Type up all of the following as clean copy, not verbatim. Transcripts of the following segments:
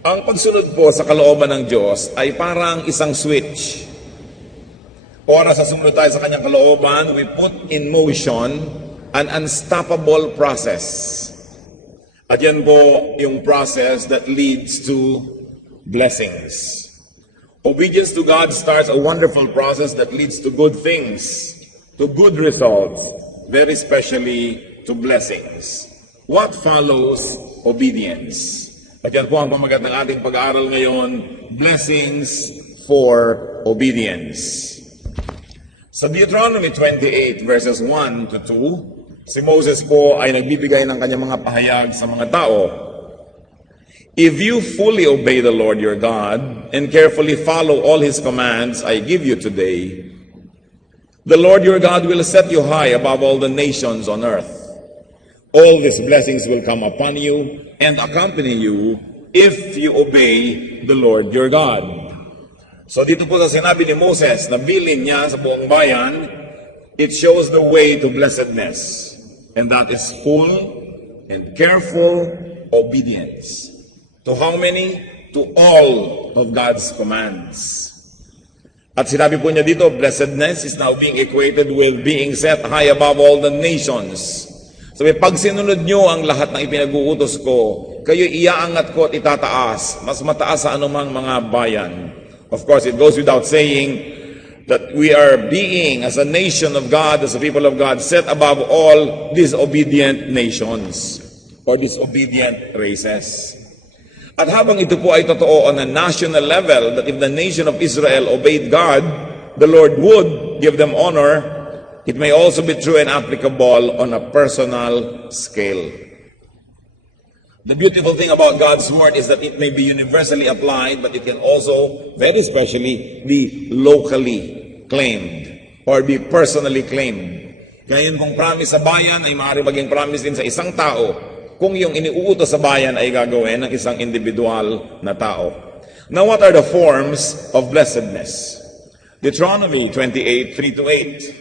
Ang pagsunod po sa kalooban ng Diyos ay parang isang switch. Oras sa sumunod tayo sa kanyang kalooban, we put in motion an unstoppable process. At yan po yung process that leads to blessings. Obedience to God starts a wonderful process that leads to good things, to good results, very especially to blessings. What follows obedience? At yan po ang pamagat ng ating pag-aaral ngayon, blessings for obedience. Sa Deuteronomy 28 verses 1 to 2, si Moses po ay nagbibigay ng kanyang mga pahayag sa mga tao. If you fully obey the Lord your God and carefully follow all His commands I give you today, the Lord your God will set you high above all the nations on earth. All these blessings will come upon you and accompany you if you obey the Lord your God. So dito po sa sinabi ni Moses na bilin niya sa buong bayan, it shows the way to blessedness. And that is full and careful obedience. To how many? To all of God's commands. At sinabi po niya dito, blessedness is now being equated with being set high above all the nations. Sabi, pag sinunod nyo ang lahat ng ipinag-uutos ko, kayo iaangat ko at itataas, mas mataas sa anumang mga bayan. Of course, it goes without saying that we are being, as a nation of God, as a people of God, set above all disobedient nations or disobedient races. At habang ito po ay totoo on a national level, that if the nation of Israel obeyed God, the Lord would give them honor. It may also be true and applicable on a personal scale. The beautiful thing about God's Word is that it may be universally applied, but it can also, very especially, be locally claimed or be personally claimed. Kaya yun kung promise sa bayan ay maaari maging promise din sa isang tao kung yung iniuutos sa bayan ay gagawin ng isang individual na tao. Now, what are the forms of blessedness? Deuteronomy 28, 3-8.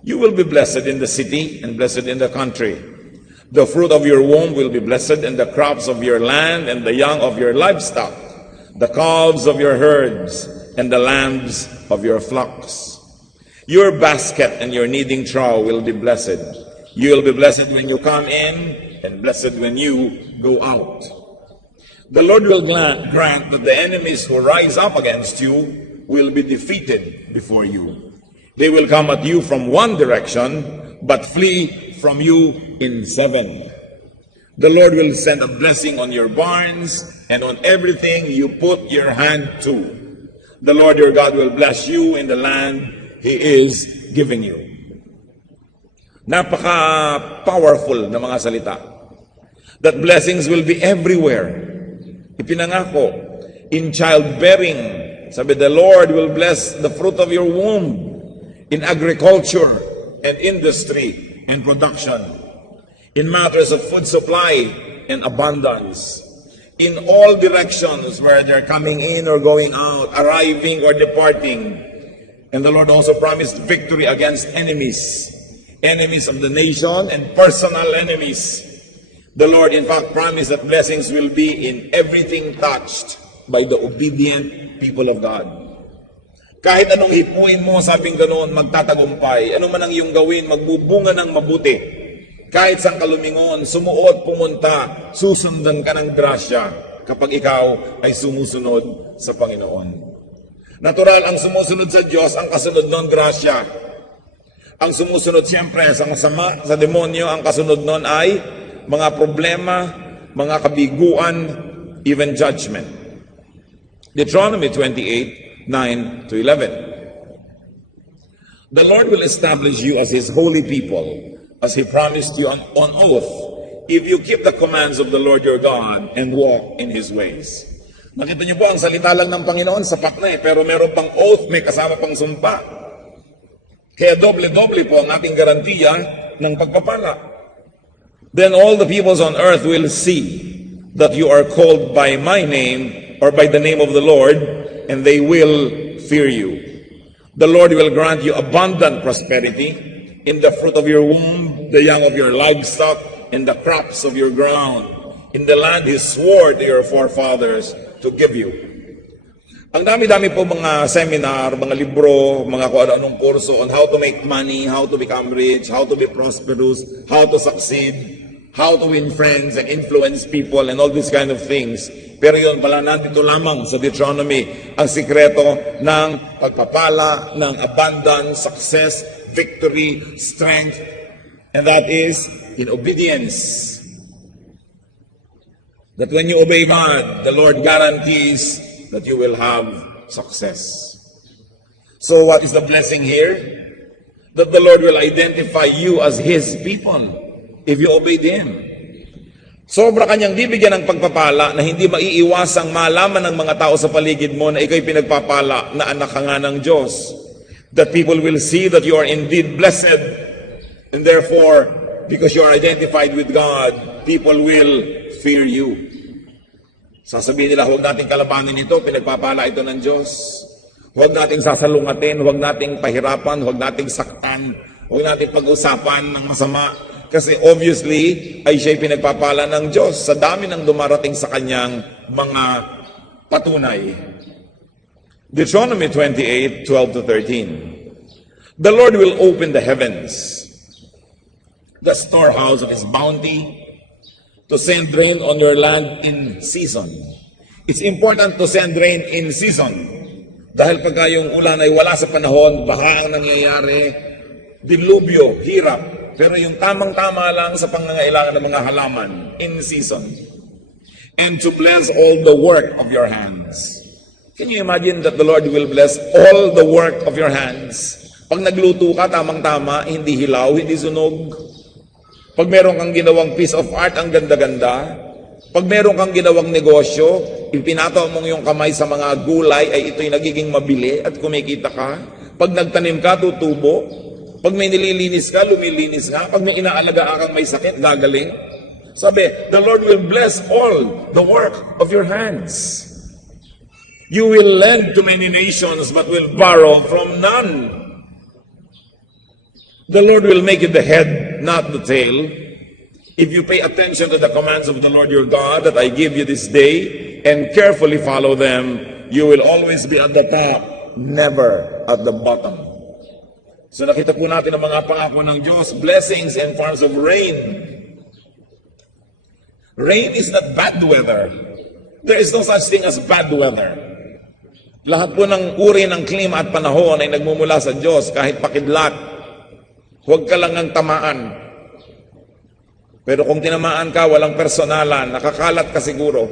You will be blessed in the city and blessed in the country. The fruit of your womb will be blessed, and the crops of your land, and the young of your livestock, the calves of your herds, and the lambs of your flocks. Your basket and your kneading trough will be blessed. You will be blessed when you come in, and blessed when you go out. The Lord will grant that the enemies who rise up against you will be defeated before you. They will come at you from one direction, but flee from you in 7. The Lord will send a blessing on your barns and on everything you put your hand to. The Lord your God will bless you in the land He is giving you. Napaka-powerful na mga salita. That blessings will be everywhere. Ipinangako, in childbearing, sabi, the Lord will bless the fruit of your womb. In agriculture and industry and production, in matters of food supply and abundance, in all directions where they're coming in or going out, arriving or departing. And the Lord also promised victory against enemies, enemies of the nation and personal enemies. The Lord in fact promised that blessings will be in everything touched by the obedient people of God. Kahit anong hipuin mo, sabing ganoon, magtatagumpay. Ano man ang iyong gawin, magbubunga ng mabuti. Kahit saan kalumingon, sumuot, pumunta, susundan ka ng grasya kapag ikaw ay sumusunod sa Panginoon. Natural ang sumusunod sa Diyos, ang kasunod nun, grasya. Ang sumusunod siyempre sa masama, sa demonyo, ang kasunod nun ay mga problema, mga kabiguan, even judgment. Deuteronomy 28, 9-11. The Lord will establish you as His holy people, as He promised you on oath, if you keep the commands of the Lord your God and walk in His ways. Nakita niyo po, ang salita lang ng Panginoon, sapat na pero meron pang oath, may kasama pang sumpa. Kaya doble-doble po ang ating garantiya ng pagpapala. Then all the peoples on earth will see that you are called by my name, or by the name of the Lord, and they will fear you. The Lord will grant you abundant prosperity in the fruit of your womb, the young of your livestock, and the crops of your ground, in the land He swore to your forefathers to give you. Ang dami-dami po mga seminar, mga libro, mga kung ano-anong kurso on how to make money, how to become rich, how to be prosperous, how to succeed, how to win friends and influence people and all these kind of things. Pero yun pala nandito lamang sa Deuteronomy ang sikreto ng pagpapala, ng abundance, success, victory, strength, and that is in obedience. That when you obey God, the Lord guarantees that you will have success. So what is the blessing here? That the Lord will identify you as His people if you obey Him. Sobra kanyang bibigyan ng pagpapala na hindi maiiwasang malaman ng mga tao sa paligid mo na ikaw'y pinagpapala na anak ka nga ng Diyos. That people will see that you are indeed blessed, and therefore, because you are identified with God, people will fear you. Sasabihin nila, huwag nating kalabanin ito, pinagpapala ito ng Diyos. Huwag nating sasalungatin, huwag nating pahirapan, huwag nating saktan, huwag nating pag-usapan ng masama. Kasi obviously, ay siya'y pinagpapala ng Diyos sa dami ng dumarating sa kanyang mga patunay. Deuteronomy 28:12-13. The Lord will open the heavens, the storehouse of His bounty, to send rain on your land in season. It's important to send rain in season. Dahil pagka yung ulan ay wala sa panahon, baka ang nangyayari, dilubyo, hirap. Pero yung tamang-tama lang sa pangangailangan ng mga halaman, in season. And to bless all the work of your hands. Can you imagine that the Lord will bless all the work of your hands? Pag nagluto ka, tamang-tama, hindi hilaw, hindi sunog. Pag meron kang ginawang piece of art, ang ganda-ganda. Pag meron kang ginawang negosyo, ipinataw mong yung kamay sa mga gulay, ay ito'y nagiging mabili at kumikita ka. Pag nagtanim ka, tutubo. Pag may nililinis ka, lumilinis ka. Pag may inaalaga kang may sakit, gagaling. Sabi, the Lord will bless all the work of your hands. You will lend to many nations, but will borrow from none. The Lord will make you the head, not the tail. If you pay attention to the commands of the Lord your God that I give you this day and carefully follow them, you will always be at the top, never at the bottom. So nakita po natin ang mga pangako ng Diyos, blessings in forms of rain. Rain is not bad weather. There is no such thing as bad weather. Lahat po ng uri ng klima at panahon ay nagmumula sa Diyos kahit pakidlat. Huwag ka lang ang tamaan. Pero kung tinamaan ka, walang personalan, nakakalat ka siguro.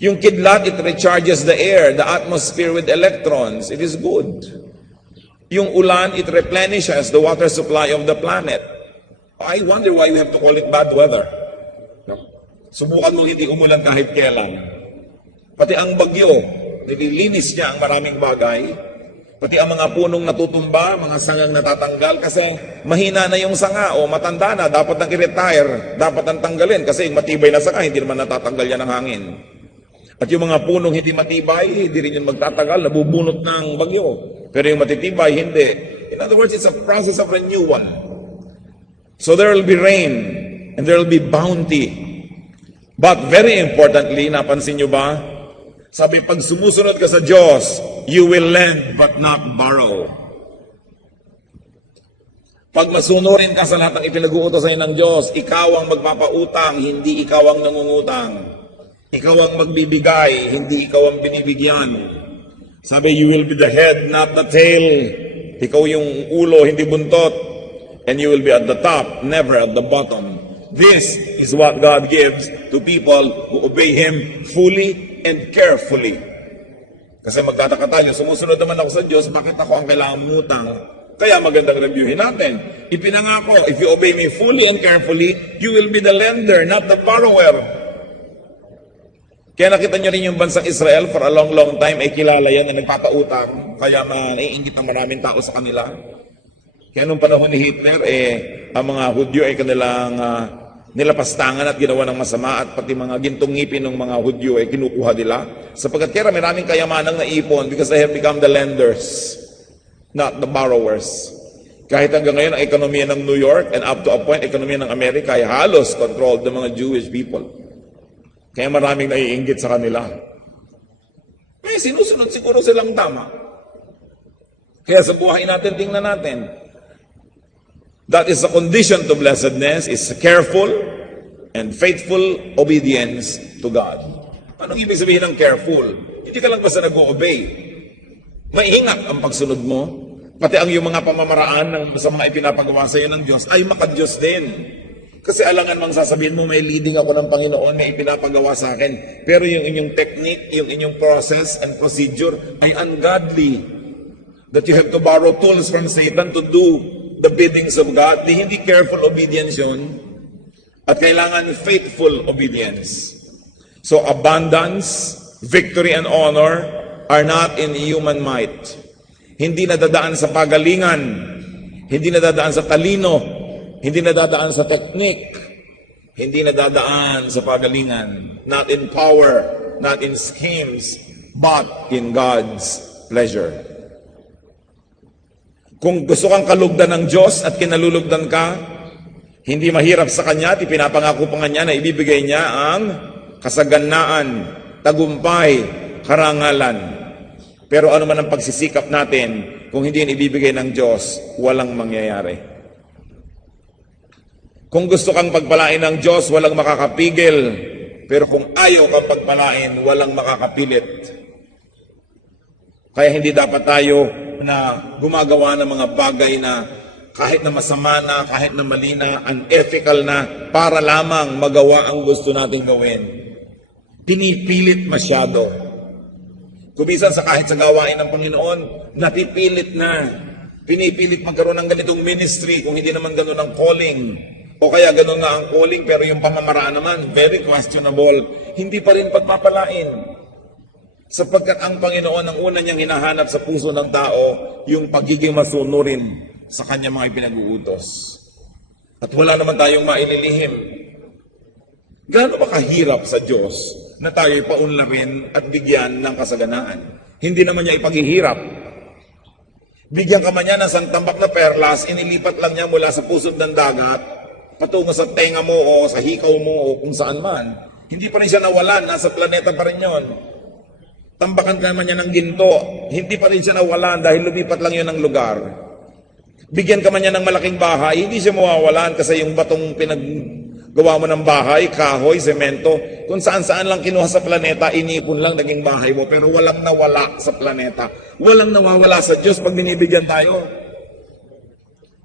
Yung kidlat, it recharges the air, the atmosphere with electrons. It is good. Yung ulan, it replenishes the water supply of the planet. I wonder why we have to call it bad weather. Subukan mo hindi umulan kahit kailan. Pati ang bagyo, nililinis niya ang maraming bagay. Pati ang mga punong natutumba, mga sangang natatanggal kasi mahina na yung sanga o matanda na, dapat nang i-retire, dapat nang tanggalin kasi yung matibay na sanga, hindi naman natatanggal yan ng hangin. At yung mga punong hindi matibay, hindi rin yung magtatagal, nabubunot ng bagyo. Pero yung matitibay, hindi. In other words, it's a process of renewal. So there will be rain and there will be bounty. But very importantly, napansin nyo ba? Sabi, pag sumusunod ka sa Diyos, you will lend but not borrow. Pag masunurin ka sa lahat ng ipinag-uutos sa'yo ng Diyos, ikaw ang magpapautang, hindi ikaw ang nangungutang. Ikaw ang magbibigay, hindi ikaw ang binibigyan. Sabi, you will be the head, not the tail. Ikaw yung ulo, hindi buntot. And you will be at the top, never at the bottom. This is what God gives to people who obey Him fully and carefully. Kasi magtataka tayo, sumusunod naman ako sa Diyos, bakit ako ang kailangan mutang? Kaya magandang reviewin natin. Ipinangako, if you obey me fully and carefully, you will be the lender, not the borrower. Kaya nakita nyo rin yung bansang Israel for a long, long time ay kilala yan na nagpapautang. Kaya naiingit ang maraming tao sa kanila. Kaya nung panahon ni Hitler, ang mga Hudyo ay kanilang nilapastangan at ginawa ng masama at pati mga gintong ngipin ng mga Hudyo ay kinukuha nila. Sapagkat kaya maraming kayamanang naipon because they have become the lenders, not the borrowers. Kahit hanggang ngayon, ang ekonomiya ng New York and up to a point, ekonomiya ng Amerika ay halos controlled ng mga Jewish people. Kaya maraming naiinggit sa kanila. May sinusunod siguro silang tama. Kaya sa buhay natin, tingnan natin. That is the condition to blessedness, is careful and faithful obedience to God. Anong ibig sabihin ng careful? Hindi ka lang basta nag-o-obey. Maingat ang pagsunod mo. Pati ang yung mga pamamaraan sa mga ipinapagawa sa iyo ng Diyos ay maka-Diyos din. Kasi alangan mang sasabihin mo, may leading ako ng Panginoon, may ipinapagawa sa akin. Pero yung inyong technique, yung inyong process and procedure ay ungodly. That you have to borrow tools from Satan to do the biddings of God. Di hindi careful obedience yun. At kailangan faithful obedience. So abundance, victory, and honor are not in human might. Hindi nadadaan sa pagalingan, hindi nadadaan sa talino, hindi nadadaan sa teknik, hindi nadadaan sa pagalingan, not in power, not in schemes, but in God's pleasure. Kung gusto kang kalugdan ng Diyos at kinalulugdan ka, hindi mahirap sa Kanya at ipinapangako pa Niya na ibibigay Niya ang kasaganaan, tagumpay, karangalan. Pero ano man ang pagsisikap natin, kung hindi yan ibibigay ng Diyos, walang mangyayari. Kung gusto kang pagpalain ng Diyos, walang makakapigil. Pero kung ayaw kang pagpalain, walang makakapilit. Kaya hindi dapat tayo na gumagawa ng mga bagay na kahit na masama na, kahit na mali na, unethical na, para lamang magawa ang gusto nating gawin. Pinipilit masyado. Kumisan sa kahit sa gawain ng Panginoon, napipilit na. Pinipilit magkaroon ng ganitong ministry kung hindi naman gano'n ang calling. O kaya gano'n nga ang calling pero yung pamamaraan naman, very questionable. Hindi pa rin pagpapalain. Sapagkat ang Panginoon, ang una niyang hinahanap sa puso ng tao, yung pagiging masunurin sa kanyang mga ipinag-uutos. At wala naman tayong maililihim. Gaano ba kahirap sa Diyos na tayo'y paunlarin at bigyan ng kasaganaan? Hindi naman niya ipaghihirap. Bigyan ka man niya ng santambak na perlas, inilipat lang niya mula sa pusod ng dagat, patungo sa tenga mo o sa hikaw mo o kung saan man. Hindi pa rin siya nawalan, nasa planeta pa rin yun. Tambakan ka naman niya ng ginto, hindi pa rin siya nawalan dahil lumipat lang yun ng lugar. Bigyan ka man niya ng malaking bahay, hindi siya mawawalan kasi yung batong gawa mo ng bahay, kahoy, semento, kung saan-saan lang kinuha sa planeta, inipon lang naging bahay mo, pero walang nawala sa planeta. Walang nawawala sa Diyos pag binibigyan tayo.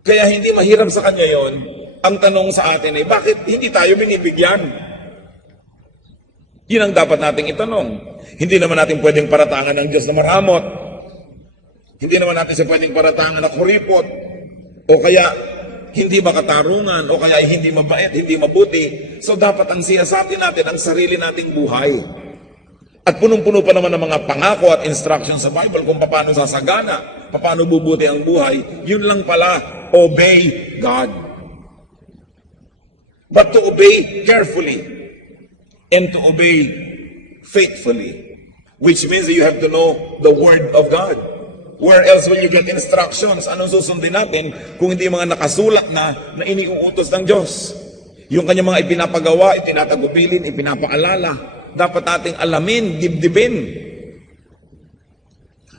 Kaya hindi mahirap sa Kanya yon. Ang tanong sa atin ay, bakit hindi tayo binibigyan? Yun ang dapat nating itanong. Hindi naman natin pwedeng paratangan ng Diyos na maramot. Hindi naman natin siya pwedeng paratangan na kuripot. O kaya, hindi makatarungan, o kaya hindi mabait, hindi mabuti. So dapat ang siyasatin natin ang sarili nating buhay. At punong-puno pa naman ng mga pangako at instructions sa Bible kung paano sasagana, paano bubuti ang buhay. Yun lang pala, obey God. But to obey carefully and to obey faithfully, which means that you have to know the Word of God. Where else will you get instructions? Anong susundin natin kung hindi mga nakasulat na iniuutos ng Diyos? Yung kanyang mga ipinapagawa, itinatagubilin, ipinapaalala. Dapat nating alamin, dibdibin.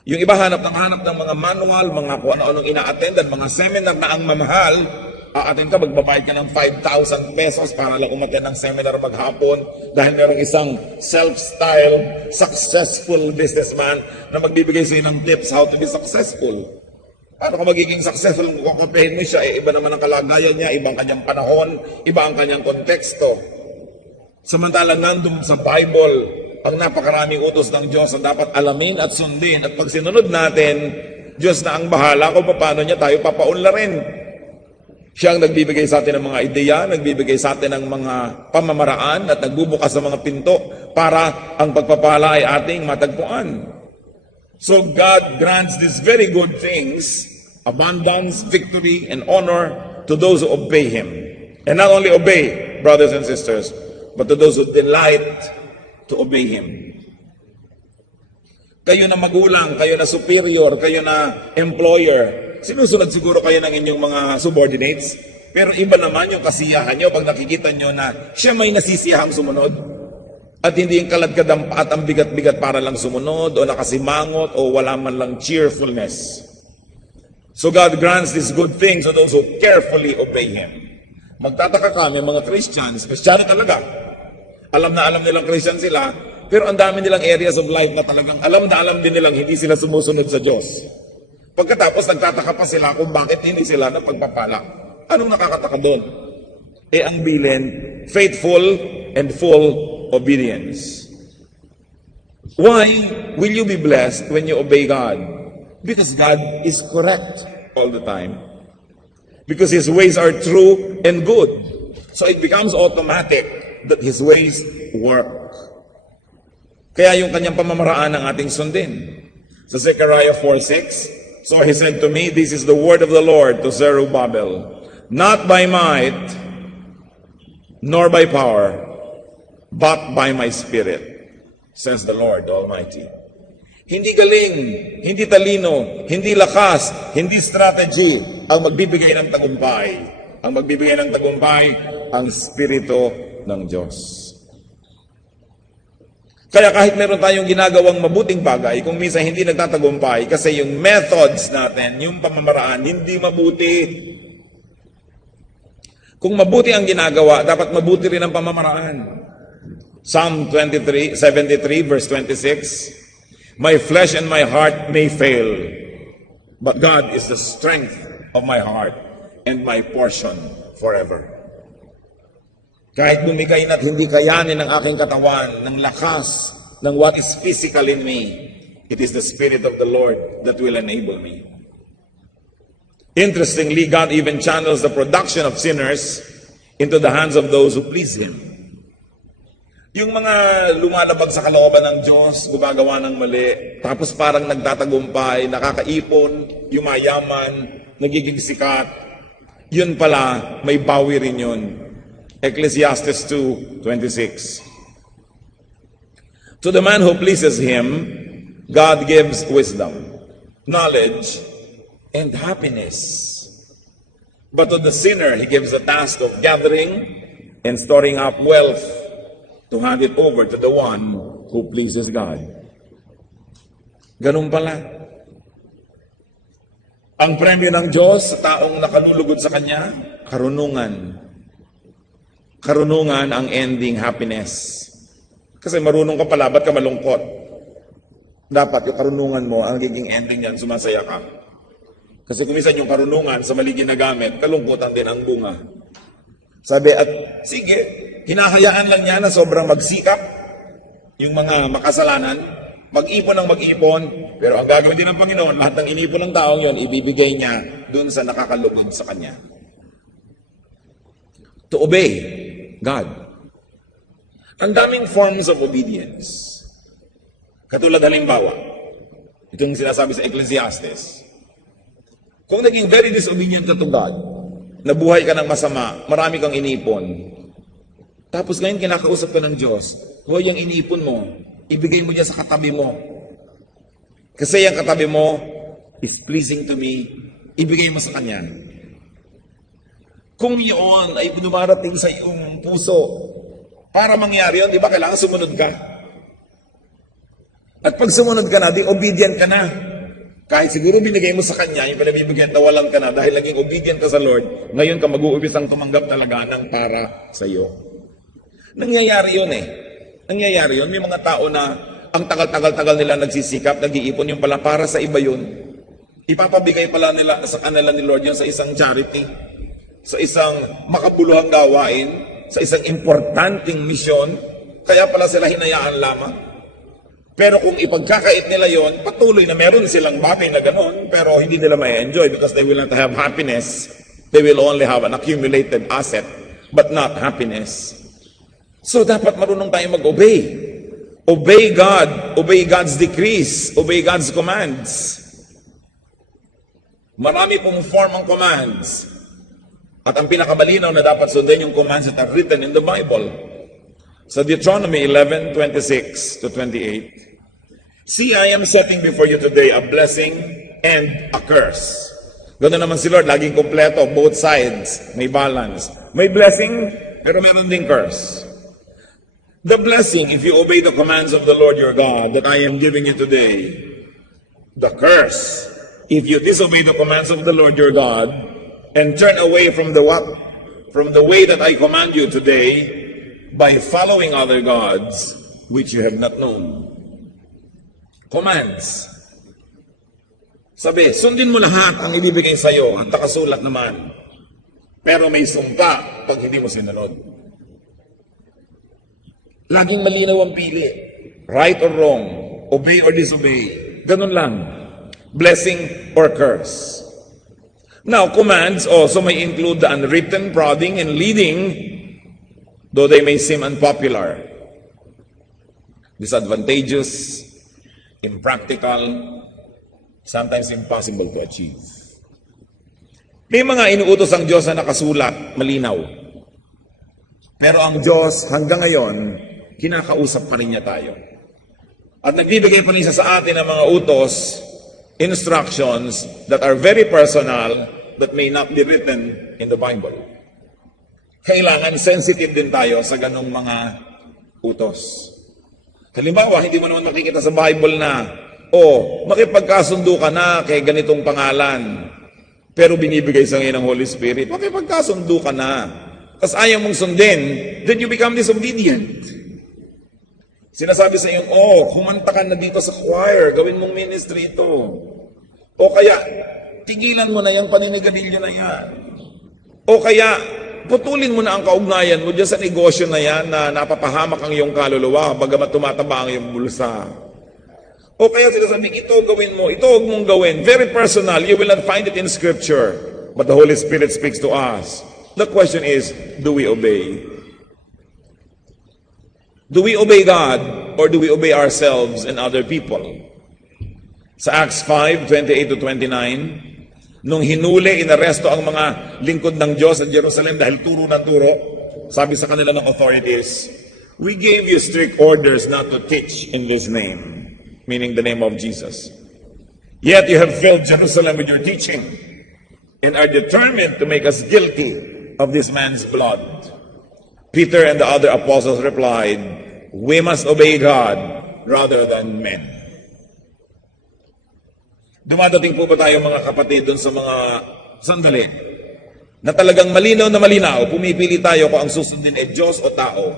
Yung iba hanap ng mga manual, mga kung ano-anong ina-attendan, mga seminar na ang mamahal, aatin ka, magbabayad ka ng 5,000 pesos para lang umattend ng seminar maghapon dahil merong isang self-styled, successful businessman na magbibigay sa'yo ng tips how to be successful. Paano ka magiging successful kung kukupihin mo siya? Iba naman ang kalagayan niya, ibang kanyang panahon, iba ang kanyang konteksto. Samantalang nandun sa Bible, ang napakaraming utos ng Diyos na dapat alamin at sundin. At pag sinunod natin, Diyos na ang bahala kung paano niya tayo papaunlarin. Siya ang nagbibigay sa atin ng mga ideya, nagbibigay sa atin ng mga pamamaraan at nagbubukas ng mga pinto para ang pagpapala ay ating matagpuan. So God grants these very good things, abundance, victory, and honor to those who obey Him. And not only obey, brothers and sisters, but to those who delight to obey Him. Kayo na magulang, kayo na superior, kayo na employer, sinusunod siguro kayo ng inyong mga subordinates. Pero iba naman yung kasiyahan nyo pag nakikita nyo na siya may nasisiyahang sumunod. At hindi yung kaladkad at ang bigat-bigat para lang sumunod o nakasimangot o wala man lang cheerfulness. So God grants these good things to those who carefully obey Him. Magtataka kami mga Christians, Kristiyano talaga. Alam na alam nilang Christian sila, pero ang dami nilang areas of life na talagang alam na alam din nilang hindi sila sumusunod sa Diyos. Pagkatapos nagtataka pa sila kung bakit hindi sila napagpapala. Anong nakakataka doon? Ang bilin, faithful and full obedience. Why will you be blessed when you obey God? Because God is correct all the time. Because His ways are true and good. So it becomes automatic that His ways work. Kaya yung kanyang pamamaraan ang ating sundin. Sa Zechariah 4:6, so He said to me, this is the word of the Lord to Zerubbabel. Not by might, nor by power, but by my Spirit, says the Lord Almighty. Hindi galing, hindi talino, hindi lakas, hindi strategy ang magbibigay ng tagumpay. Ang magbibigay ng tagumpay, ang Espiritu ng Diyos. Kaya kahit meron tayong ginagawang mabuting bagay, kung minsan hindi nagtatagumpay, kasi yung methods natin, yung pamamaraan, hindi mabuti. Kung mabuti ang ginagawa, dapat mabuti rin ang pamamaraan. Psalm 73 verse 26, my flesh and my heart may fail, but God is the strength of my heart and my portion forever. Kahit bumigay na't hindi kayanin ng aking katawan, ng lakas, ng what is physical in me, it is the Spirit of the Lord that will enable me. Interestingly, God even channels the production of sinners into the hands of those who please Him. Yung mga lumalabag sa kalooban ng Diyos, gumagawa ng mali, tapos parang nagtatagumpay, nakakaipon, yumayaman, nagiging sikat, yun pala, may bawi rin yun. Ecclesiastes 2:26. To the man who pleases Him, God gives wisdom, knowledge, and happiness. But to the sinner, He gives the task of gathering and storing up wealth to hand it over to the one who pleases God. Ganun pala. Ang premyo ng Diyos sa taong nakalulugod sa Kanya, karunungan. Karunungan ang ending happiness. Kasi marunong ka pala, ba't ka malungkot? Dapat yung karunungan mo, ang nagiging ending yan, sumasaya ka. Kasi kung minsan yung karunungan sa mali ginagamit, kalungkutan din ang bunga. Sabi at sige, hinahayaan lang niya na sobrang magsikap yung mga makasalanan, mag-ipon ng mag-ipon, pero ang gagawin din ng Panginoon, lahat ng inipon ng taong yon, ibibigay niya dun sa nakakalugod sa Kanya. To obey God. Ang daming forms of obedience. Katulad halimbawa, itong sinasabi sa Ecclesiastes, kung naging very disobedient ka to God, nabuhay ka ng masama, marami kang inipon, tapos ngayon kinakausap ka ng Diyos, huwag yung inipon mo, ibigay mo dyan sa katabi mo. Kasi yung katabi mo is pleasing to me, ibigay mo sa Kanya. Kung yun ay dumarating sa iyong puso, para mangyari yun, di ba kailangan sumunod ka? At pag sumunod ka na, di obedient ka na. Kahit siguro binigay mo sa Kanya, yung pinabibigyan na walang ka na, dahil naging obedient ka sa Lord, ngayon ka mag-uubisang tumanggap talaga ng para sa iyo. Nangyayari yun eh. Nangyayari yun. May mga tao na ang tagal-tagal-tagal nila nagsisikap, nag-iipon yung pala para sa iba yun. Ipapabigay pala nila sa kanila ni Lord yun sa isang charity, sa isang makabuluhang gawain, sa isang importanteng misyon, kaya pala sila hinayaan lamang. Pero kung ipagkakait nila yon, patuloy na meron silang bagay na gano'n, pero hindi nila ma-enjoy because they will not have happiness. They will only have an accumulated asset, but not happiness. So dapat marunong tayong mag-obey. Obey God, obey God's decrees, obey God's commands. Marami pong form ang commands. At ang pinakamalinaw na dapat sundin yung commands that are written in the Bible. Sa Deuteronomy 11:26 to 28, see, I am setting before you today a blessing and a curse. Ganoon naman si Lord, laging kompleto, both sides, may balance. May blessing, pero meron ding curse. The blessing, if you obey the commands of the Lord your God that I am giving you today. The curse, if you disobey the commands of the Lord your God and turn away from the what? From the way that I command you today by following other gods which you have not known. Commands. Sabi, sundin mo lahat ang ibibigay sa'yo at nakasulat naman. Pero may sumpa pag hindi mo sinunod. Laging malinaw ang pili. Right or wrong. Obey or disobey. Ganun lang. Blessing or curse. Now, commands also may include the unwritten prodding and leading, though they may seem unpopular, disadvantageous, impractical, sometimes impossible to achieve. May mga inuutos ang Diyos na nakasulat, malinaw. Pero ang Diyos hanggang ngayon, kinakausap pa rin niya tayo. At nagbibigay pa rin siya sa atin ng mga utos, instructions that are very personal that may not be written in the Bible. Kailangan sensitive din tayo sa ganong mga utos. Halimbawa, hindi mo naman makikita sa Bible na makipagkasundo ka na kay ganitong pangalan, pero binibigay sa ngayon ng Holy Spirit, makipagkasundo ka na. Tapos ayaw mong sundin, then you become disobedient. Sinasabi sa iyo, kumanta ka na dito sa choir, gawin mong ministry ito. O kaya, tigilan mo na yung paninigarilyo na yan. O kaya, putulin mo na ang kaugnayan mo dyan sa negosyo na yan na napapahamak ang iyong kaluluwa, bagamat tumataba ang iyong bulsa. O kaya sinasabi, ito gawin mo, ito huwag mong gawin. Very personal, you will not find it in Scripture. But the Holy Spirit speaks to us. The question is, do we obey? Do we obey God or do we obey ourselves and other people? Sa Acts 5:28-29, nung hinuli, inaresto ang mga lingkod ng Diyos sa Jerusalem dahil turo ng turo, sabi sa kanila ng authorities, we gave you strict orders not to teach in this name, meaning the name of Jesus. Yet you have filled Jerusalem with your teaching and are determined to make us guilty of this man's blood. Peter and the other apostles replied, we must obey God rather than men. Dumadating po ba tayo mga kapatid dun sa mga sandali na talagang malinaw na malinaw, pumipili tayo kung ang susundin ay Diyos o tao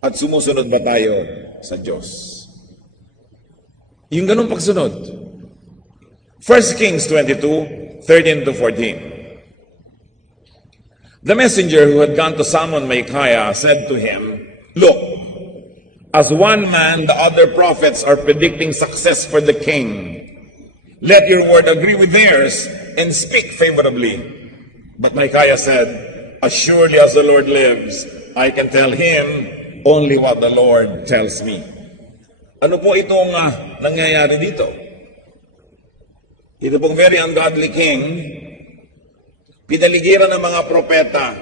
at sumusunod ba tayo sa Diyos? Yung ganun pagsunod. 1 Kings 22:13-14. The messenger who had gone to summon Micaiah said to him, look, as one man, the other prophets are predicting success for the king. Let your word agree with theirs and speak favorably. But Micaiah said, as surely as the Lord lives, I can tell him only what the Lord tells me. Ano po itong nangyayari dito? Ito pong very ungodly king, pinaligiran ng mga propeta.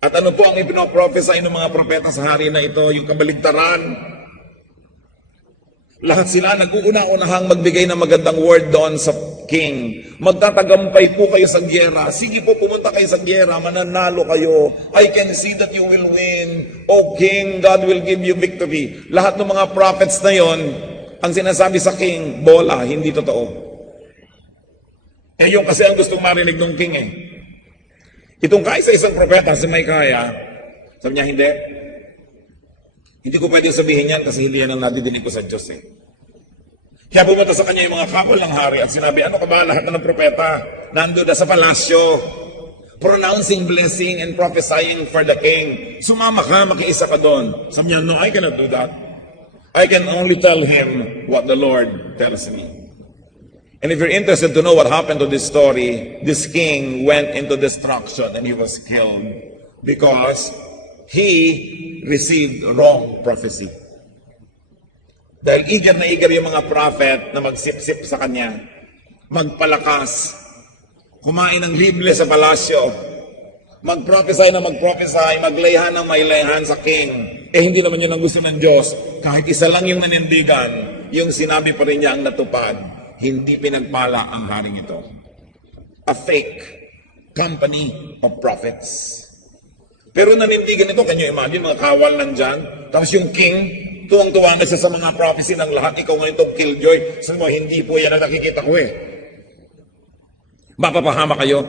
At ano po ang ipinoprophesy ng mga propeta sa hari na ito? Yung kabaligtaran. Lahat sila nag-uuna-unahang magbigay ng magandang word doon sa king. Magtatagampay po kayo sa gyera. Sige po, pumunta kayo sa gyera. Mananalo kayo. I can see that you will win. O king, God will give you victory. Lahat ng mga prophets na yon, ang sinasabi sa king, bola, hindi totoo. Yung kasi ang gustong marinig ng king Itong kaisa-isang propeta, si Micaiah, sabi niya, hindi ko pwedeng sabihin yan kasi hindi yan ang nadidinig ko sa Diyos Kaya pumunta sa kanya yung mga kapol ng hari at sinabi, ano ka ba, lahat na ng propeta, nando na sa palasyo, pronouncing blessing and prophesying for the king. Sumama ka, makiisa ka doon. Sabi niya, no, I cannot do that. I can only tell him what the Lord tells me. And if you're interested to know what happened to this story, this king went into destruction and he was killed because he received wrong prophecy. Dahil eager na eager yung mga prophet na magsip-sip sa kanya, magpalakas, kumain ng lible sa palasyo, mag-prophesy na mag-prophesy, maglayhan ng maylayhan sa king. Hindi naman yun ang gusto ng Diyos. Kahit isa lang yung nanindigan, yung sinabi pa rin niya ang natupad. hindi pinagpala ang haring ito. A fake company of prophets. Pero nanindigan ito, can you imagine, mga kawal nandyan, tapos yung king, tuwang-tuwa na siya sa mga prophecy ng lahat, ikaw ngayon itong killjoy, sabi mo, hindi po yan ang nakikita ko eh. Mapapahama kayo.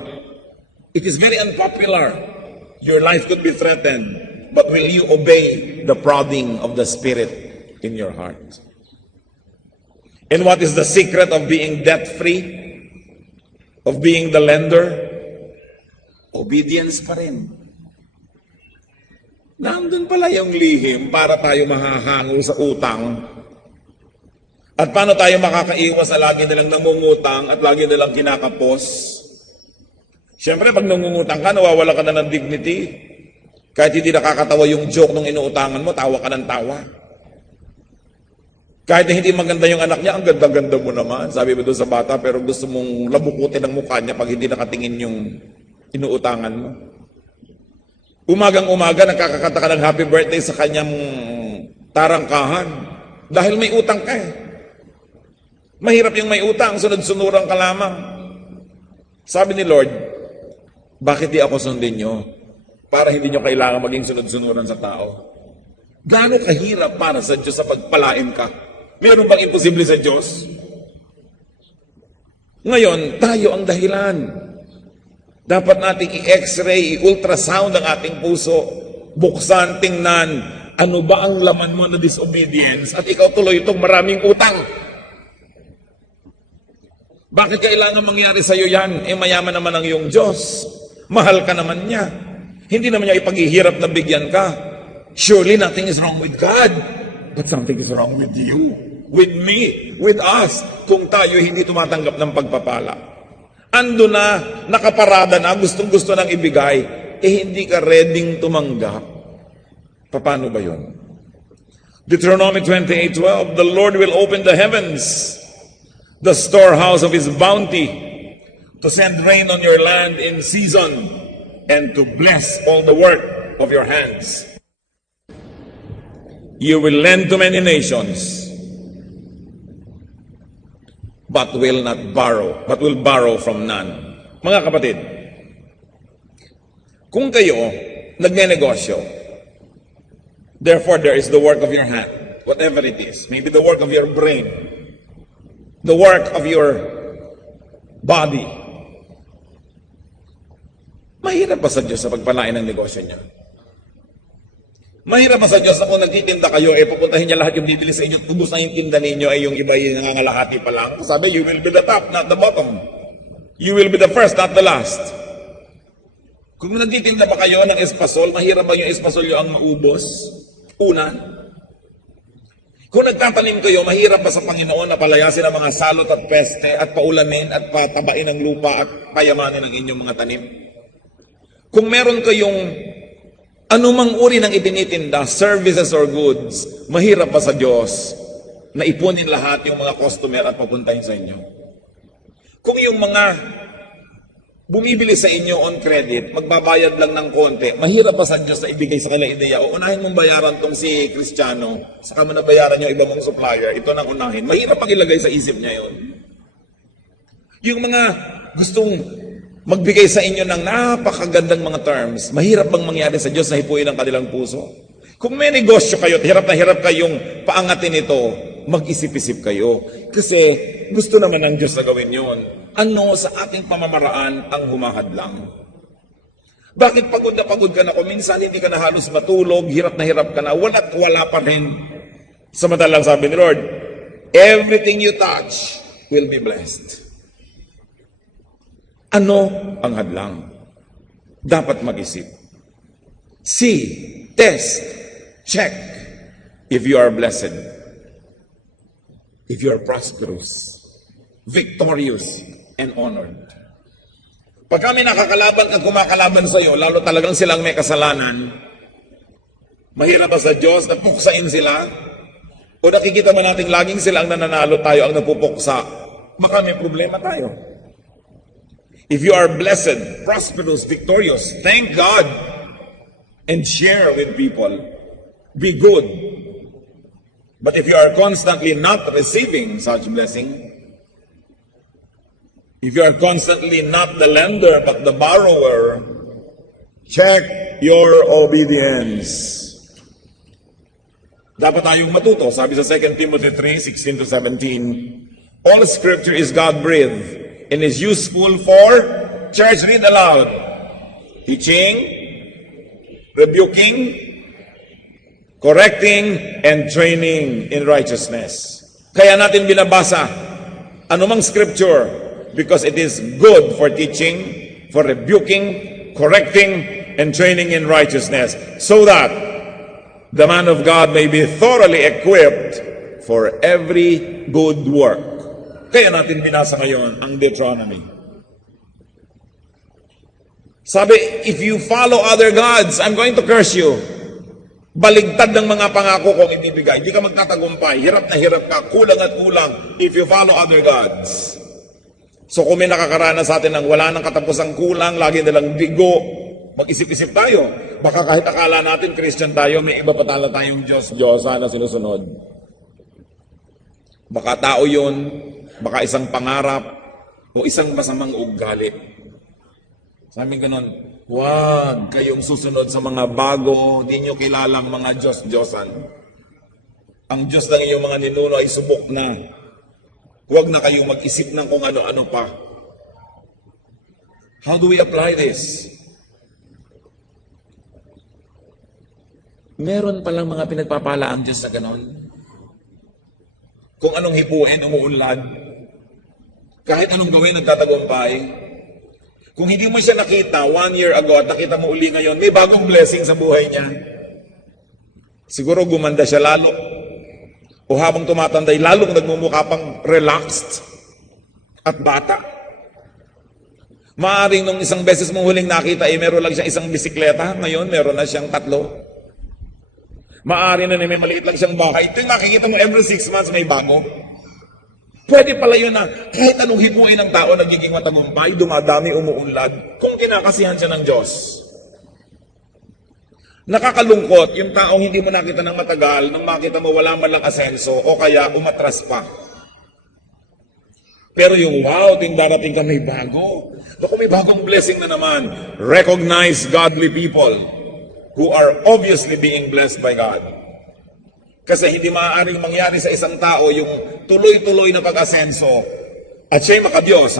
It is very unpopular. Your life could be threatened, but will you obey the prodding of the Spirit in your heart? And what is the secret of being debt-free? Of being the lender? Obedience pa rin. Nandun pala yung lihim para tayo mahahango sa utang. At paano tayo makakaiwas sa lagi nilang namungutang at lagi nilang kinakapos? Siyempre, pag nangungutang ka, nawawala ka na ng dignity. Kahit hindi nakakatawa yung joke nung inuutangan mo, tawa ka ng tawa. Kahit na hindi maganda yung anak niya, ang ganda-ganda mo naman. Sabi mo doon sa bata, pero gusto mong labukutin ang mukha niya pag hindi nakatingin yung inuutangan mo. Umagang-umaga, nagkakakanta ka ng happy birthday sa kanyang tarangkahan. Dahil may utang ka eh. Mahirap yung may utang, sunod-sunuran ka lamang. Sabi ni Lord, bakit di ako sundin nyo? Para hindi nyo kailangan maging sunod-sunuran sa tao. Gaano kahirap para sa Diyos sa pagpalain ka? Meron bang imposible sa Diyos? Ngayon, tayo ang dahilan. Dapat nating i-x-ray, i-ultrasound ang ating puso. Buksan, tingnan, ano ba ang laman mo na disobedience at ikaw tuloy itong maraming utang. Bakit kailangan mangyari sa'yo yan? Eh mayaman naman ang iyong Diyos. Mahal ka naman niya. Hindi naman niya ipaghihirap na bigyan ka. Surely nothing is wrong with God. But something is wrong with you. With me. With us. Kung tayo hindi tumatanggap ng pagpapala. Ando na, nakaparada na, gustong-gusto nang ibigay, eh hindi ka readyng tumanggap. Paano ba yun? Deuteronomy 28:12, the Lord will open the heavens, the storehouse of His bounty, to send rain on your land in season, and to bless all the work of your hands. You will lend to many nations, but will not borrow, but will borrow from none. Mga kapatid, kung kayo nagnenegosyo, therefore there is the work of your hand, whatever it is, maybe the work of your brain, the work of your body. Mahirap ba sa Diyos sa pagpalain ng negosyo niya? Mahirap ba sa Diyos na kung nagtitinda kayo, eh pupuntahin niya lahat yung bibili sa inyo, ubus na yung tinda ninyo, ay yung iba yung nangangalahati pa lang. Sabi, you will be the top, not the bottom. You will be the first, not the last. Kung nagtitinda ba kayo ng espasol, mahirap ba yung espasol yung ang maubos? Una. Kung nagtatanim kayo, mahirap ba sa Panginoon na palayasin ang mga salot at peste at paulanin at patabain ang lupa at payamanin ang inyong mga tanim? Kung meron kayong anumang uri ng itinitinda, services or goods, mahirap pa sa Diyos na ipunin lahat yung mga customer at papuntahin sa inyo. Kung yung mga bumibili sa inyo on credit, magbabayad lang ng konti, mahirap pa sa Diyos na ibigay sa kanila ideya, o unahin mong bayaran tong si Kristiyano, saka mo na bayaran yung iba mong supplier, ito nang unahin. Mahirap pang ilagay sa isip niya yun. Yung mga gustong magbigay sa inyo ng napakagandang mga terms, mahirap bang mangyari sa Diyos na hipuin ang kanilang puso? Kung may negosyo kayo at hirap na hirap kayong paangatin ito, mag-isip-isip kayo. Kasi gusto naman ng Diyos na gawin yun. Ano sa ating pamamaraan ang humahadlang? Bakit pagod ka na kung minsan hindi ka na halos matulog, hirap na hirap ka na, wala pa rin. Samantalang sabi ni Lord, everything you touch will be blessed. Ano ang hadlang? Dapat mag-isip. See, test, check if you are blessed, if you are prosperous, victorious, and honored. Pag kami nakakalaban at kumakalaban sa iyo, lalo talagang silang may kasalanan, mahirap ba sa Diyos na puksain sila? O nakikita mo natin laging sila ang nananalo, tayo ang napupuksa, baka may problema tayo. If you are blessed, prosperous, victorious, thank God and share with people. Be good. But if you are constantly not receiving such blessing, If you are constantly not the lender but the borrower, check your obedience. Dapat tayong matuto. Sabi sa 2 Timothy 3:16 to 17, all scripture is God-breathed and is useful for, church, read aloud, teaching, rebuking, correcting, and training in righteousness. Kaya natin binabasa anumang scripture because it is good for teaching, for rebuking, correcting, and training in righteousness, so that the man of God may be thoroughly equipped for every good work. Kaya natin binasa ngayon ang Deuteronomy. Sabi, if you follow other gods, I'm going to curse you. Baligtad ng mga pangako kong ibibigay. Hindi ka magtatagumpay. Hirap na hirap ka. Kulang at kulang if you follow other gods. So kung may nakakaranas sa atin ng wala ng katapusang kulang, lagi nilang bigo, mag-isip-isip tayo. Baka kahit akala natin Christian tayo, may iba pa tala tayong Diyos-Diyosa na sinusunod. Baka tao yun, baka isang pangarap, o isang masamang ugali. Sabi ganon, huwag kayong susunod sa mga bago, di nyo kilalang mga Diyos-Diyosan. Ang Diyos ng iyong mga ninuno ay subok na. Huwag na kayong mag-isip ng kung ano-ano pa. How do we apply this? Meron palang mga pinagpapala ang Diyos na ganon. Kung anong hipuin, umuunlad. Kahit anong gawin, nagtatagumpay. Kung hindi mo siya nakita 1 year ago at nakita mo uli ngayon, may bagong blessing sa buhay niya. Siguro gumanda siya lalo. O habang tumatanday, lalong nagmumukha pang relaxed at bata. Maaring nung isang beses mong huling nakita, meron lang siyang isang bisikleta. Ngayon, meron na siyang 3. Maaari na may maliit lang siyang bahay. Ito yung nakikita mo every 6 months may bago. Pwede pala yun na kahit anong hipuin ng tao nagiging matagumpay, dumadami, umuunlad, kung kinakasihan siya ng Diyos. Nakakalungkot yung taong hindi mo nakita ng matagal, nang makita mo wala man lang asenso o kaya umatras pa. Pero yung wow, ting darating ka may bago. Baka may bagong blessing na naman. Recognize godly people who are obviously being blessed by God. Kasi hindi maaaring mangyari sa isang tao yung tuloy-tuloy na pag-asenso at siya'y makadiyos,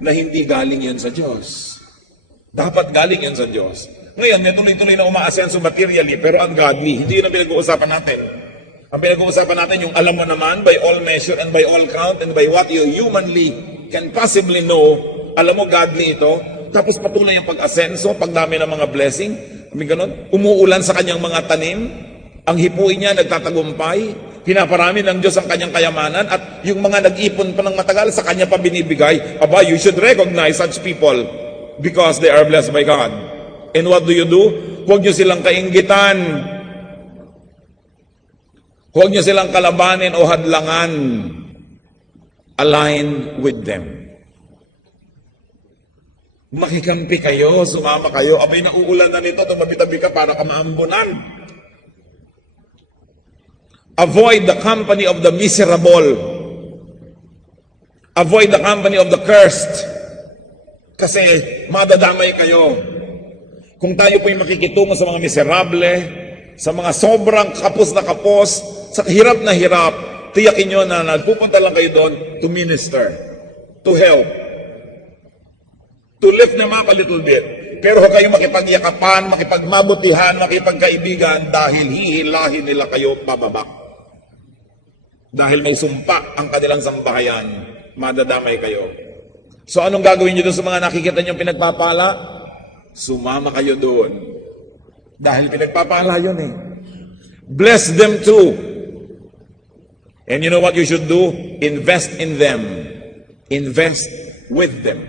na hindi galing yun sa Diyos. Dapat galing yun sa Diyos. Ngayon, may tuloy-tuloy na umaasenso materially, pero ungodly. Hindi yun ang pinag-uusapan natin. Ang pinag-uusapan natin yung alam mo naman, by all measure and by all count and by what you humanly can possibly know, alam mo godly ito, tapos patuloy yung pag-asenso, pagdami ng mga blessing, umuulan sa kanyang mga tanim, ang hipuin niya nagtatagumpay, pinaparami ng Diyos ang kanyang kayamanan, at yung mga nag-ipon pa ng matagal sa kanya pa binibigay. Aba, you should recognize such people because they are blessed by God. And what do? Huwag niyo silang kainggitan. Huwag niyo silang kalabanin o hadlangan. Align with them. Makikampi kayo, sumama kayo. Abay, nauulan na nito, tumabi-tabi ka para ka maambunan. Avoid the company of the miserable. Avoid the company of the cursed. Kasi madadamay kayo. Kung tayo po'y makikitungo sa mga miserable, sa mga sobrang kapos na kapos, sa hirap na hirap, tiyakin nyo na nagpupunta lang kayo doon to minister, to help, to lift them up a little bit. Pero huwag kayong makipagyakapan, makipagmabutihan, makipagkaibigan dahil hihilahin nila kayo pababa. Dahil may sumpa ang kanilang sambahayan, madadamay kayo. So anong gagawin nyo doon sa mga nakikita nyo pinagpapala? Sumama kayo doon. Dahil pinagpapala yun eh. Bless them too. And you know what you should do? Invest in them. Invest with them.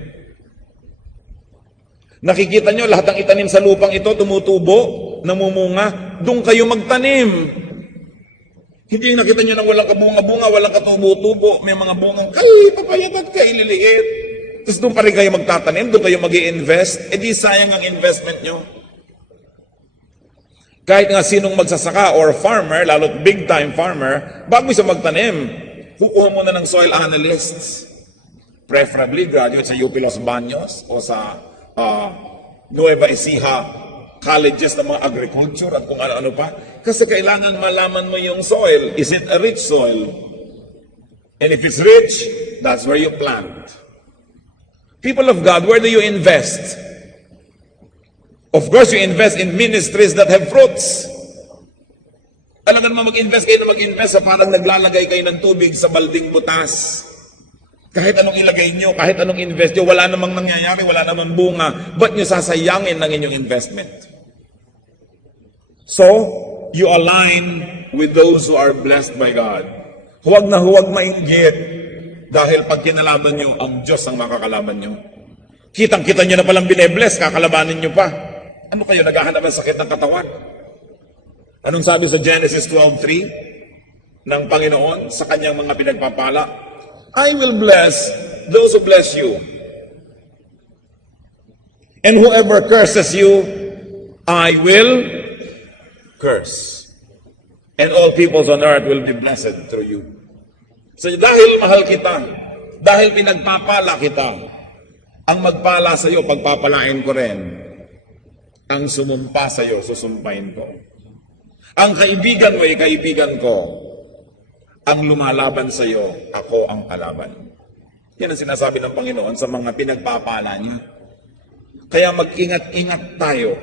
Nakikita nyo, lahat ng itanim sa lupang ito, tumutubo, namumunga, doon kayo magtanim. Hindi nakita nyo nang walang kabunga-bunga, walang katubo-tubo, may mga bungang papayat at liliit. Tapos doon pa rin kayo magtatanim, doon kayo mag-i-invest, di sayang ang investment nyo. Kahit nga sinong magsasaka or farmer, lalo't big-time farmer, bago siya magtanim, kukuha muna ng soil analysts Preferably, graduate sa UP Los Baños o sa Nueva Ecija colleges ng mga agriculture at kung ano-ano pa. Kasi kailangan malaman mo yung soil. Is it a rich soil? And if it's rich, that's where you plant. People of God, where do you invest? Of course, you invest in ministries that have fruits. Talaga naman mag-invest kayo na mag-invest sa parang naglalagay kayo ng tubig sa balding butas. Kahit anong ilagay nyo, kahit anong invest nyo, wala namang nangyayari, wala namang bunga. Ba't nyo sasayangin ng inyong investment? So, you align with those who are blessed by God. Huwag na huwag mainggit dahil pag kinalaban nyo, ang Diyos ang makakalaban nyo. Kitang-kita nyo na palang binebless, kakalabanin nyo pa. Ano kayo, naghahanap ng sakit ng katawan? Anong sabi sa Genesis 12:3 ng Panginoon sa kanyang mga pinagpapala? I will bless those who bless you. And whoever curses you, I will curse. And all peoples on earth will be blessed through you. So dahil mahal kita, dahil pinagpapala kita, ang magpala sa iyo, pagpapalain ko rin. Ang sumumpa sa iyo, susumpain ko. Ang kaibigan mo ay kaibigan ko. Ang lumalaban sa iyo, ako ang kalaban. Yan ang sinasabi ng Panginoon sa mga pinagpapala niya. Kaya mag-ingat-ingat tayo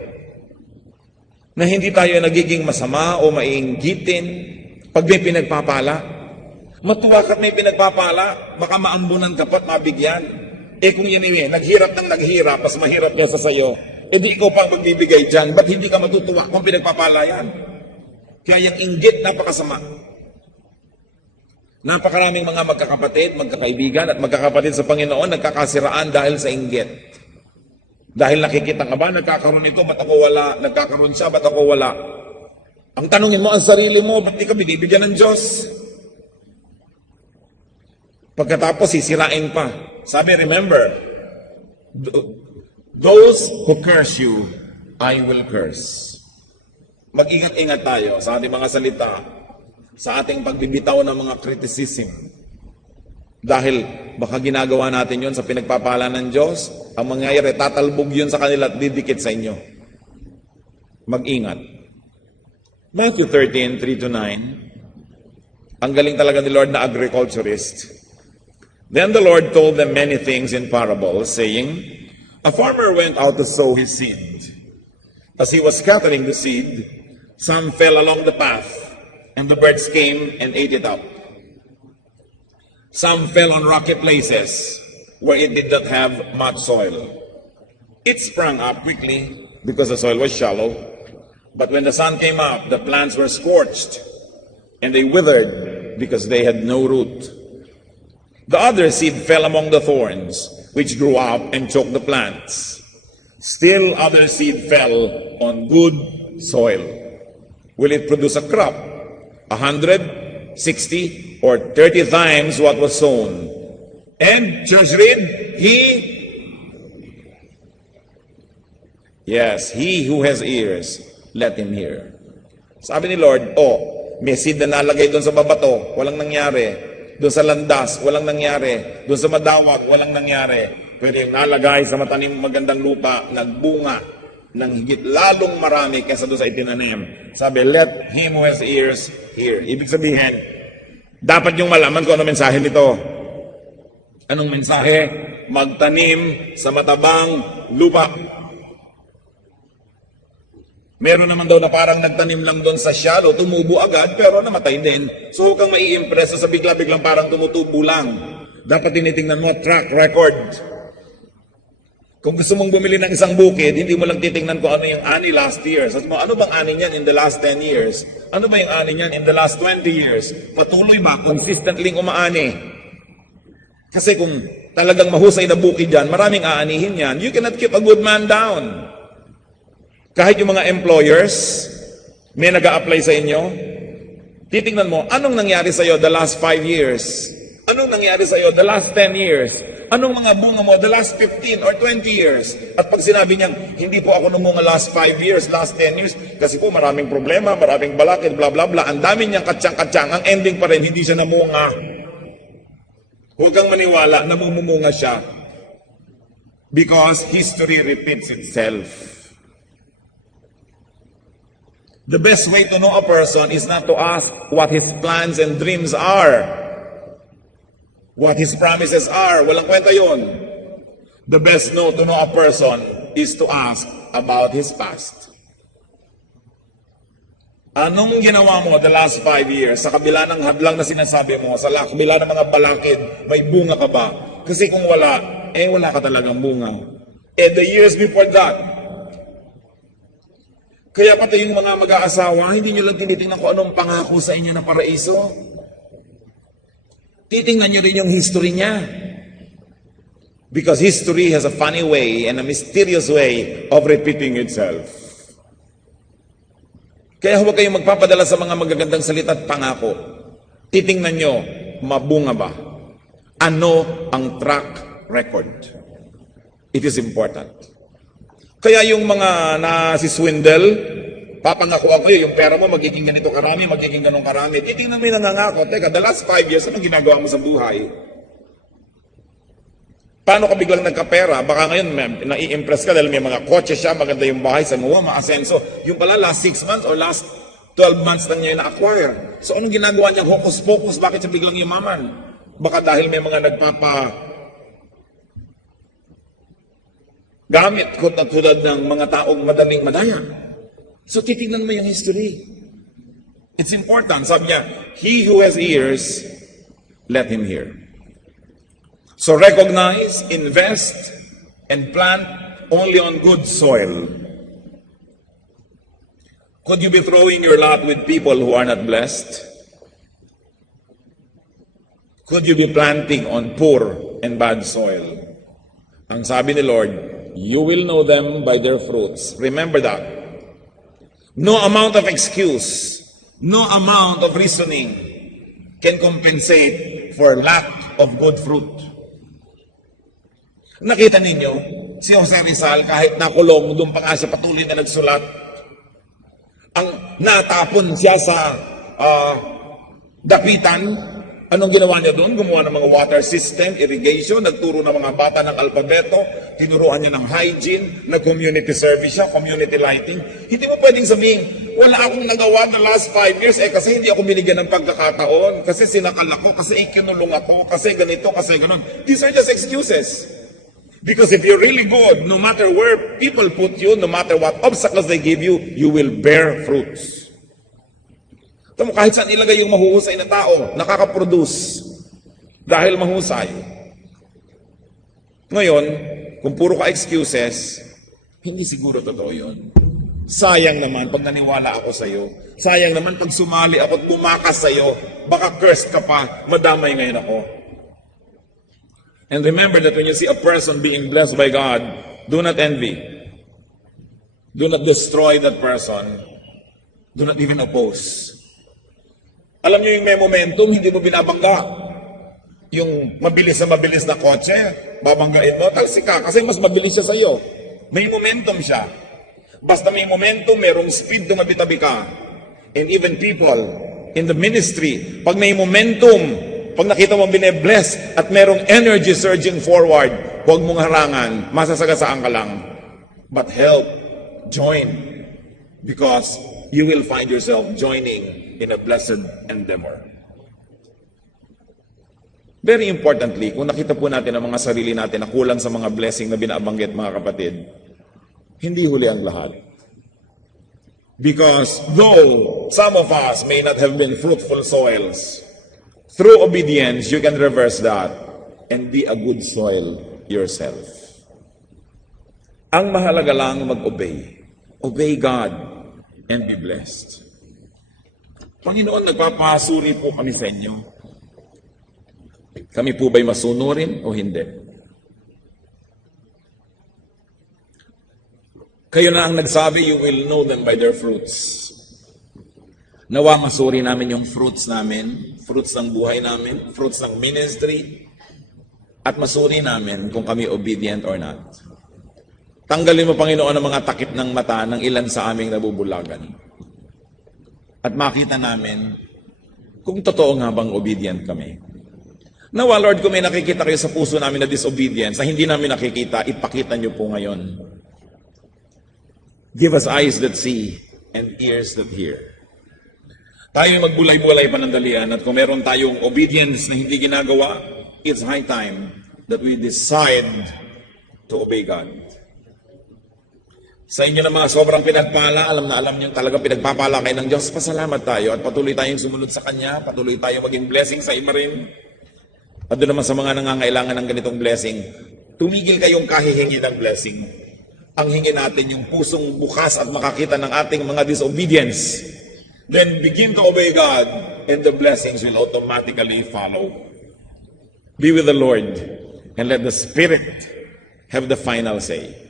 na hindi tayo nagiging masama o maiinggitin pag may pinagpapala. Matuwa ka't may pinagpapala, baka maambunan ka pa't mabigyan. Kung yan naghirap ng naghirap, pas mahirap kesa sa iyo, di ikaw pang magbibigay dyan, ba't hindi ka matutuwa kung pinagpapala yan? Kaya yung inggit, napakasama. Napakaraming mga magkakapatid, magkakaibigan at magkakapatid sa Panginoon nagkakasiraan dahil sa inggit. Dahil nakikita ka ba, nagkakaroon ito, ba't ako wala? Nagkakaroon siya, ba't ako wala? Ang tanungin mo ang sarili mo, ba't di ka binibigyan ng Diyos? Pagkatapos, sisirain pa. Sabi, remember, those who curse you, I will curse. Mag-ingat-ingat tayo sa ating mga salita, sa ating pagbibitaw ng mga criticism. Dahil baka ginagawa natin yon sa pinagpapala ng Diyos, ang mangyayari, tatalbog yun sa kanila at didikit sa inyo. Mag-ingat. Matthew 13:3-9, ang galing talaga ni Lord na agriculturist. Then the Lord told them many things in parables, saying, a farmer went out to sow his seed. As he was scattering the seed, some fell along the path, and the birds came and ate it up. Some fell on rocky places where it did not have much soil. It sprang up quickly because the soil was shallow. But when the sun came up, the plants were scorched and they withered because they had no root. The other seed fell among the thorns, which grew up and choked the plants. Still other seed fell on good soil. Will it produce a crop? 100, 60, or 30 times what was sown. And, church read, he who has ears, let him hear. Sabi ni Lord, may seed na nalagay doon sa babato, walang nangyari. Doon sa landas, walang nangyari. Doon sa madawag, walang nangyari. Pero yung nalagay sa matanim magandang lupa, nagbunga ng higit lalong marami kaysa doon sa itinanim. Sabi, let him who has ears hear. Ibig sabihin, dapat yung malaman kung anong mensahe nito. Anong mensahe? Magtanim sa matabang lupa. Meron naman daw na parang nagtanim lang doon sa shallow, tumubo agad, pero namatay din. So huwag kang mai-impress sa bigla-biglang parang tumutubo lang. Dapat tinitingnan mo, track record. Kung gusto mong bumili ng isang bukid, hindi mo lang titingnan kung ano yung ani last year. Sabi mo, ano bang ani niyan in the last 10 years? Ano ba yung ani niyan in the last 20 years? Patuloy ba? Consistently umaani? Kasi kung talagang mahusay na bukid yan, maraming aanihin yan. You cannot keep a good man down. Kahit yung mga employers, may nag-a-apply sa inyo, titingnan mo, anong nangyari sa iyo the last 5 years? Anong nangyari sa iyo the last 10 years? Anong mga bunga mo the last 15 or 20 years? At pag sinabi niyang, hindi po ako namunga last 5 years, last 10 years, kasi po maraming problema, maraming balakid, bla bla bla, ang dami niyang katsang-katsang, ang ending pa rin, hindi siya namunga. Huwag kang maniwala na mumunga siya because history repeats itself. The best way to know a person is not to ask what his plans and dreams are, what his promises are. Walang kwenta yun. The best way to know a person is to ask about his past. Anong ginawa mo the last 5 years sa kabila ng hadlang na sinasabi mo, sa kabila ng mga balakid, may bunga ka ba? Kasi kung wala, wala ka talagang bunga. The years before that, kaya pati yung mga mag-aasawa, hindi nyo lang tinitingnan kung anong pangako sa inyo na paraiso. Titingnan nyo rin yung history niya. Because history has a funny way and a mysterious way of repeating itself. Kaya huwag kayong magpapadala sa mga magagandang salita at pangako. Titingnan nyo, mabunga ba? Ano ang track record? It is important. Kaya yung mga nasiswindle, papangako ako yung pera mo magiging ganito karami, magiging ganong karami. Titingnan mo yung nangangako. Teka, the last 5 years, anong ginagawa mo sa buhay? Paano ka biglang nagkapera? Baka ngayon nai-impress ka dahil may mga kotse siya, maganda yung bahay sa muwa, maasenso. Yung pala last 6 months or last 12 months lang niya na-acquire. So anong ginagawa niya? Hocus-pocus, bakit siya biglang yumaman? Baka dahil may mga gamit tulad ng mga taong madaling madaya. So titignan mo yung history. It's important. Sabi niya, he who has ears, let him hear. So recognize, invest, and plant only on good soil. Could you be throwing your lot with people who are not blessed? Could you be planting on poor and bad soil? Ang sabi ni Lord, you will know them by their fruits. Remember that. No amount of excuse, no amount of reasoning can compensate for lack of good fruit. Nakita ninyo, si Jose Rizal, kahit nakulong, doon pa nga siya patuloy na nagsulat. Ang natapon siya sa dapitan, anong ginawa niya doon? Gumawa ng mga water system, irrigation, nagturo ng mga bata ng alpabeto, tinuruan niya ng hygiene, nag-community service siya, community lighting. Hindi mo pwedeng sabihin, wala akong nagawa the last 5 years, kasi hindi ako binigyan ng pagkakataon, kasi sinakal ako, kasi ikinulong ako, kasi ganito, kasi ganon. These are just excuses. Because if you're really good, no matter where people put you, no matter what obstacles they give you, you will bear fruits. Tamo, kahit saan ilagay yung mahuhusay na tao, nakaka-produce dahil mahusay. Ngayon, kung puro ka excuses, hindi siguro totoo yun. Sayang naman pag naniwala ako sa'yo. Sayang naman pag sumali ako at bumakas sa'yo, baka cursed ka pa, madamay ngayon ako. And remember that when you see a person being blessed by God, do not envy. Do not destroy that person. Do not even oppose. Alam niyo yung may momentum, hindi mo binabangga. Yung mabilis na kotse, babanggain mo, talsika, kasi mas mabilis siya sa'yo. May momentum siya. Basta may momentum, merong speed, dumabitabi ka. And even people in the ministry, pag may momentum, pag nakita mo bine-bless at merong energy surging forward, huwag mong harangan, masasagasaan ka lang. But help, join, because you will find yourself joining in a blessed endeavor. Very importantly, kung nakita po natin ang mga sarili natin na kulang sa mga blessing na binabanggit, mga kapatid, hindi huli ang lahat. Because though some of us may not have been fruitful soils, through obedience, you can reverse that and be a good soil yourself. Ang mahalaga lang mag-obey. Obey God and be blessed. Panginoon, nagpapasuri po kami sa inyo. Kami po ba'y masunurin o hindi? Kayo na ang nagsabi, you will know them by their fruits. Nawa masuri namin yung fruits namin, fruits ng buhay namin, fruits ng ministry, at masuri namin kung kami obedient or not. Tanggalin mo, Panginoon, ang mga takip ng mata ng ilan sa aming nabubulagan. At makita namin kung totoo nga bang obedient kami. Nawa, Lord, kung may nakikita kayo sa puso namin na disobedience, na hindi namin nakikita, ipakita niyo po ngayon. Give us eyes that see and ears that hear. Tayo ay magbulay-bulay panandalian at kung meron tayong obedience na hindi ginagawa, it's high time that we decide to obey God. Sa inyo na mga sobrang pinagpala, alam na alam niyo talagang pinagpapala kayo ng Diyos, pasalamat tayo at patuloy tayong sumunod sa Kanya, patuloy tayong maging blessing sa iba rin. At doon naman sa mga nangangailangan ng ganitong blessing, tumigil kayong kahihingi ng blessing. Ang hingi natin yung pusong bukas at makakita ng ating mga disobedience. Then begin to obey God and the blessings will automatically follow. Be with the Lord and let the Spirit have the final say.